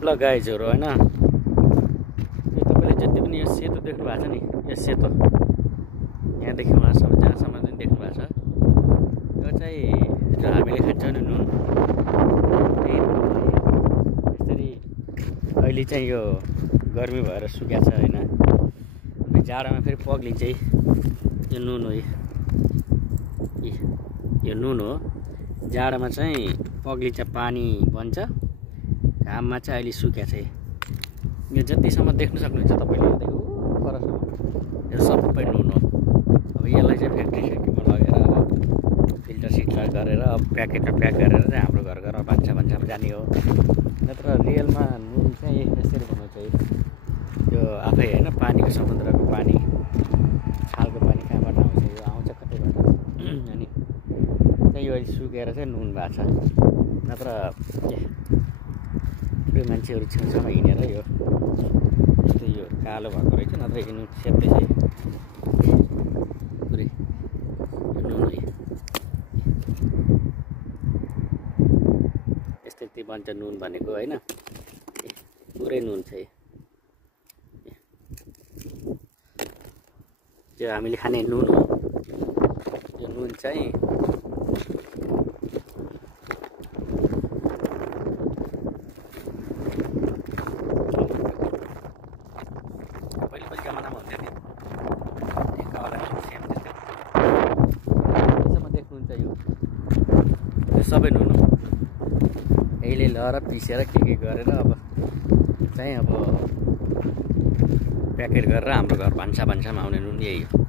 ल गाइजहरु हैन, यो तपाईले जति पनि यो सेतो देख्नु भएको छ नि, यो सेतो यहाँदेखि वहाँसम्म जहाँसम्म चाहिँ देख्नु भएको छ, यो चाहिँ जो हामीले खान्छौँ नि नुन, यसरी अहिले चाहिँ यो गर्मी भएर सुक्या छ हैन, जाडोमा फेरि पग्लिन्छ। यो नुन हो, यो नुन हो। जाडोमा चाहिँ पग्लिन्छ, पानी बन्छ, घाममा चाहिँ अहिले सुक्या छ। यो जतिसम्म देख्न सक्नुहुन्छ तपाईले, यो सबै नुन हो। अब यसलाई चाहिँ फ्याक्ट्री सेक्ट्रीमा लगेर अब फिल्टर सिल्टर गरेर अब प्याकेटमा प्याक गरेर चाहिँ हाम्रो घर घरमा भान्सामा जाने हो। नत्र रियलमा नुन चाहिँ यसरी भन्नु चाहिँ यो आफै हैन, पानीको समुद्रको पानी, खालको पानी कहाँबाट आउँछ, यो आउँछ कतैबाट, अनि चाहिँ यो अहिले सुकेर चाहिँ नुन भएको छ। नत्र थुप्रै मान्छेहरू छेउछाउमा हिँडेर यो यस्तै यो कालो भएको रहेछ, नत्र यो नुन सेप्दै चाहिँ पुरै नुन हो। यस्तै बन्छ नुन भनेको हैन, पुरै नुन छ। यो हामीले खाने नुन हो। यो नुन चाहिँ पहिले जमानामा हुन्थ्यो नि, ढेकावाला सेम त्यस्तै यसमा देख्नुहुन्छ। यो सबै नुन हो। यसले लहर पिसेर के गरेर अब चाहिँ अब प्याकेट गरेर हाम्रो घर भान्सामा आउने नुन यही हो।